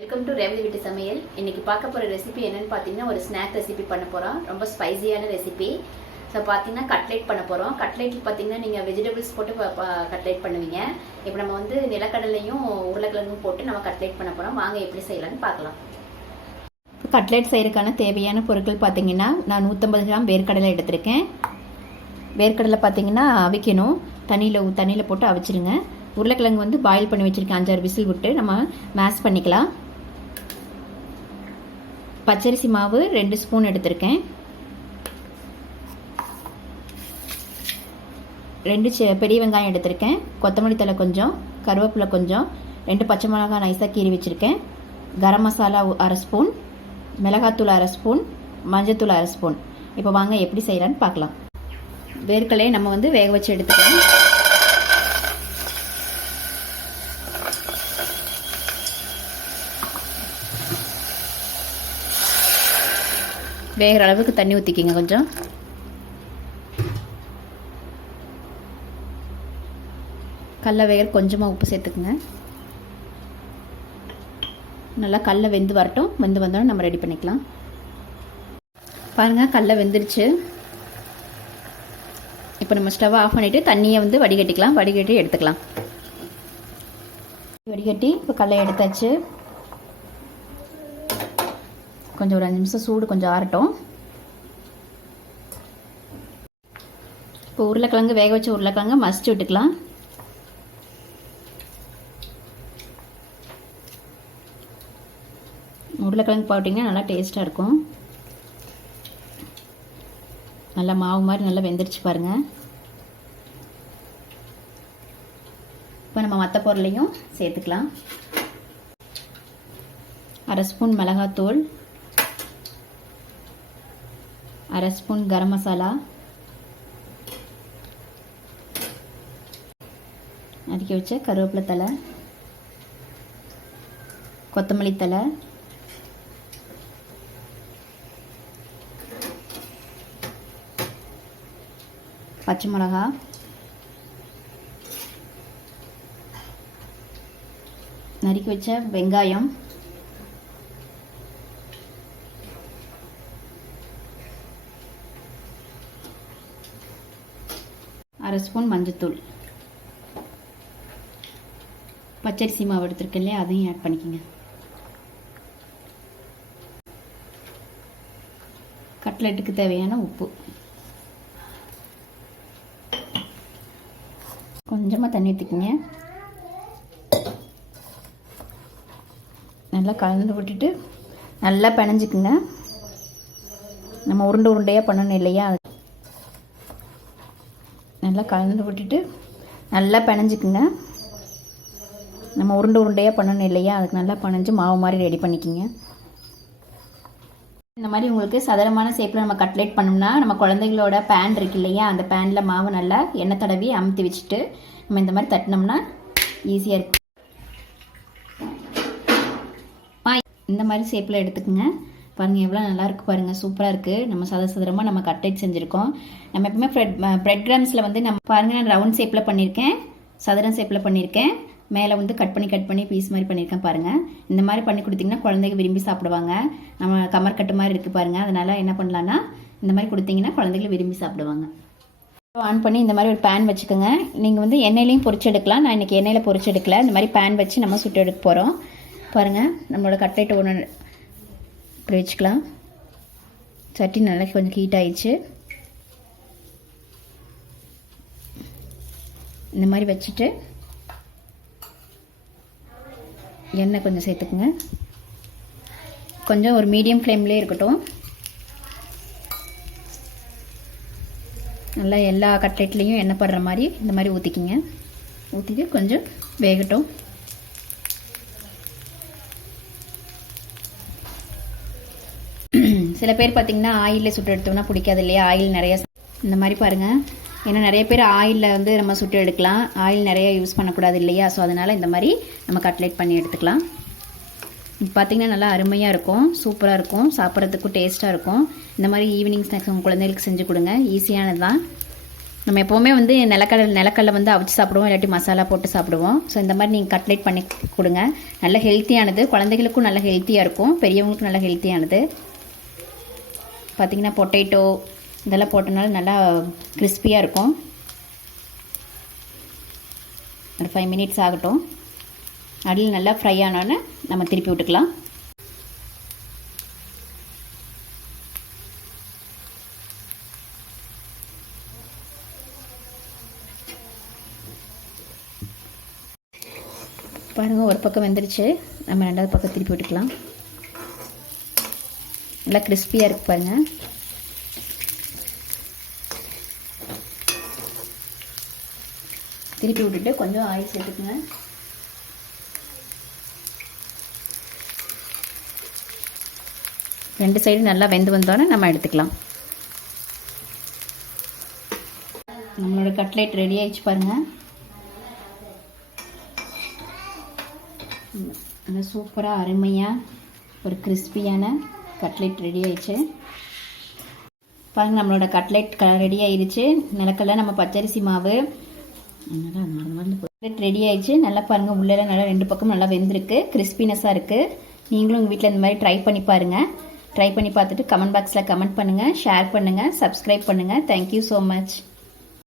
Welcome to Revathi வீட்டு சமையல். இன்னைக்கு பார்க்க போகிற ரெசிபி என்னன்னு பார்த்தீங்கன்னா ஒரு ஸ்நாக் ரெசிபி பண்ண போகிறோம். ரொம்ப ஸ்பைசியான ரெசிபி. ஸோ பார்த்தீங்கன்னா கட்லெட் பண்ண போகிறோம். கட்லெட்டில் பார்த்தீங்கன்னா நீங்கள் வெஜிடபிள்ஸ் போட்டு கட்லெட் பண்ணுவீங்க. இப்போ நம்ம வந்து நிலக்கடலையும் உருளைக்கிழங்கும் போட்டு நம்ம கட்லெட் பண்ண போகிறோம். வாங்க எப்படி செய்யலான்னு பார்க்கலாம். கட்லெட் செய்யறதுக்கான தேவையான பொருட்கள் பார்த்தீங்கன்னா நான் 150 கிராம் வேர்க்கடலை எடுத்திருக்கேன். வேர்க்கடலை பார்த்தீங்கன்னா அவிக்கணும். தண்ணியில் போட்டு அவிச்சிருங்க. உருளைக்கிழங்கு வந்து பாயில் பண்ணி வச்சுருக்கேன். 5-6 விசில் விட்டு நம்ம மேஷ் பண்ணிக்கலாம். பச்சரிசி மாவு 2 ஸ்பூன் எடுத்திருக்கேன். 2 பெரிய வெங்காயம் எடுத்திருக்கேன். கொத்தமல்லி தழை கொஞ்சம், கருவேப்பிலை கொஞ்சம், 2 பச்சை மிளகாய் நைஸாக கீறி வச்சுருக்கேன். கரம் மசாலா 1/2 ஸ்பூன், மிளகாத்தூள் 1/2 ஸ்பூன், மஞ்சத்தூள் 1/2 ஸ்பூன். இப்போ வாங்க எப்படி செய்யலான்னு பார்க்கலாம். வேர்க்கடலையை நம்ம வந்து வேக வச்சு எடுத்துக்கலாம். வேகிற அளவுக்கு தண்ணி ஊற்றிக்கிங்க. கொஞ்சம் கடல வேகிற கொஞ்சமாக உப்பு சேர்த்துக்குங்க. நல்லா கடல வெந்து வரட்டும். வெந்து வந்தோடனே நம்ம ரெடி பண்ணிக்கலாம். பாருங்கள், கடல வெந்துருச்சு. இப்போ நம்ம ஸ்டவ் ஆஃப் பண்ணிவிட்டு தண்ணியை வந்து வடிகட்டிக்கலாம். வடிகட்டி எடுத்துக்கலாம். வடிகட்டி இப்போ கடலை எடுத்தாச்சு. கொஞ்சம் ஒரு 5 நிமிஷம் சூடு கொஞ்சம் ஆறட்டும். இப்போ உருளைக்கிழங்கு வேக வச்ச உருளைக்கிழங்கு மசிச்சு விட்டுக்கலாம். உருளைக்கிழங்கு போட்டிங்கன்னா நல்லா டேஸ்ட்டாக இருக்கும். நல்லா மாவு மாதிரி நல்லா வெந்துருச்சு பாருங்கள். இப்போ நம்ம மற்ற பொருளையும் சேர்த்துக்கலாம். 1/2 ஸ்பூன் மிளகாத்தூள், 1/2 ஸ்பூன் கரம் மசாலா, நறுக்கி வச்ச கருவேப்பிலை தழை, கொத்தமல்லி தழை, பச்சை மிளகா, நறுக்கி வச்ச வெங்காயம், அரை ஸ்பூன் மஞ்சத்தூள், பச்சரிசி மாவு எடுத்துருக்கேன் இல்லையா, அதையும் ஆட் பண்ணிக்கோங்க. கட்லெட்டுக்கு தேவையான உப்பு, கொஞ்சமாக தண்ணி ஊற்றிக்கிங்க. நல்லா கலந்து விட்டுட்டு நல்லா பிணைஞ்சிக்குங்க. நம்ம உருண்டையாக பண்ணணும் இல்லையா, நல்லா கலந்து விட்டுட்டு நல்லா பிணைஞ்சிக்குங்க. நம்ம உருண்டையாக பண்ணணும் இல்லையா, அதுக்கு நல்லா பிணைஞ்சு மாவு மாதிரி ரெடி பண்ணிக்கிங்க. இந்த மாதிரி உங்களுக்கு சதுரமான ஷேப்பில் நம்ம கட்லெட் பண்ணோம்னா நம்ம குழந்தைகளோட பேன் இருக்கு இல்லையா, அந்த பேனில் மாவு நல்லா எண்ணெய் தடவி அமுத்தி வச்சுட்டு நம்ம இந்த மாதிரி தட்டினோம்னா ஈஸியாக இருக்கும். இந்த மாதிரி ஷேப்பில் எடுத்துக்கோங்க. பாருங்கள் எவ்வளோ நல்லா இருக்குது பாருங்கள், சூப்பராக இருக்குது. நம்ம சதுரமாக நம்ம கட்லெட் செஞ்சுருக்கோம். நம்ம எப்பவுமே ப்ரெட் கிராம்ஸில் வந்து நம்ம பாருங்கள், நான் ரவுண்ட் ஷேப்பில் பண்ணியிருக்கேன், சதுரம் ஷேப்பில் பண்ணியிருக்கேன், மேலே வந்து கட் பண்ணி பீஸ் மாதிரி பண்ணியிருக்கேன் பாருங்கள். இந்த மாதிரி பண்ணி கொடுத்தீங்கன்னா குழந்தைங்க விரும்பி சாப்பிடுவாங்க. நம்ம கமர்கட்டு மாதிரி இருக்குது பாருங்கள். அதனால் என்ன பண்ணலான்னா இந்த மாதிரி கொடுத்தீங்கன்னா குழந்தைங்க விரும்பி சாப்பிடுவாங்க. ஆன் பண்ணி இந்த மாதிரி ஒரு பேன் வச்சுக்கோங்க. நீங்கள் வந்து எண்ணெயிலையும் பொரிச்சு எடுக்கலாம். நான் இன்றைக்கி எண்ணெயில் பொரிச்சு எடுக்கல. இந்த மாதிரி பேன் வச்சு நம்ம சுட்டு எடுக்க போகிறோம். பாருங்கள், நம்மளோட கட்லெட் ஒன்று இப்படி வச்சுக்கலாம். சட்டி நல்லா கொஞ்சம் ஹீட் ஆயிடுச்சு. இந்த மாதிரி வச்சுட்டு எண்ணெய் கொஞ்சம் சேர்த்துக்குங்க. கொஞ்சம் ஒரு மீடியம் ஃப்ளேம்லேயே இருக்கட்டும். நல்லா எல்லா கட்லெட்லேயும் எண்ணெய் படுற மாதிரி இந்த மாதிரி ஊற்றிக்கிங்க. ஊற்றிட்டு கொஞ்சம் வேகட்டும். சில பேர் பார்த்திங்கன்னா ஆயிலில் சுட்டு எடுத்தோம்னா பிடிக்காது இல்லையா, ஆயில் நிறையா. இந்த மாதிரி பாருங்கள், ஏன்னா நிறைய பேர் ஆயிலில் வந்து நம்ம சுட்டு எடுக்கலாம். ஆயில் நிறைய யூஸ் பண்ணக்கூடாது இல்லையா, ஸோ அதனால் இந்த மாதிரி நம்ம கட்லெட் பண்ணி எடுத்துக்கலாம். பார்த்திங்கன்னா நல்லா அருமையாக இருக்கும், சூப்பராக இருக்கும், சாப்பிட்றதுக்கும் டேஸ்ட்டாக இருக்கும். இந்த மாதிரி ஈவினிங் ஸ்நாக்ஸ் உங்கள் குழந்தைகளுக்கு செஞ்சு கொடுங்க. ஈஸியானது தான். நம்ம எப்போவுமே வந்து நிலக்கடலை வந்து அவிச்சு சாப்பிடுவோம், இல்லாட்டி மசாலா போட்டு சாப்பிடுவோம். ஸோ இந்த மாதிரி நீங்கள் கட்லெட் பண்ணி கொடுங்க. நல்ல ஹெல்த்தியானது, குழந்தைகளுக்கும் நல்ல ஹெல்த்தியாக இருக்கும், பெரியவங்களுக்கும் நல்ல ஹெல்த்தியானது. பார்த்திங்கன்னா பொட்டேட்டோ இதெல்லாம் போட்டனால நல்லா கிறிஸ்பியாக இருக்கும். ஒரு 5 மினிட்ஸ் ஆகட்டும். அடியில் நல்லா ஃப்ரை ஆனோன்னு நம்ம திருப்பி விட்டுக்கலாம். பாருங்கள், ஒரு பக்கம் வெந்துருச்சு. நம்ம ரெண்டாவது பக்கம் திருப்பி விட்டுக்கலாம். நல்லா கிறிஸ்பியாக இருக்குது பாருங்கள். திருப்பி விட்டுட்டு கொஞ்சம் ஆயில் சேர்த்துக்குங்க. ரெண்டு சைடு நல்லா வெந்து வந்தோன்னே நம்ம எடுத்துக்கலாம். நம்மளோட கட்லெட் ரெடி ஆயிடுச்சு பாருங்கள். நல்லா சூப்பராக அருமையாக ஒரு கிறிஸ்பியான கட்லெட் ரெடி ஆயிடுச்சு பாருங்கள். நம்மளோட கட்லெட் ரெடி ஆயிடுச்சு. நிலக்கடலை நம்ம பச்சரிசி மாவு கட்லெட் ரெடி ஆயிடுச்சு. நல்லா பாருங்கள், உள்ளே நல்லா 2 பக்கம் நல்லா வெந்திருக்கு, கிறிஸ்பினஸாக இருக்குது. நீங்களும் உங்கள் வீட்டில் இந்த மாதிரி ட்ரை பண்ணி பாருங்கள். ட்ரை பண்ணி பார்த்துட்டு கமெண்ட் பாக்ஸில் கமெண்ட் பண்ணுங்கள், ஷேர் பண்ணுங்கள், சப்ஸ்கிரைப் பண்ணுங்கள். Thank you so much.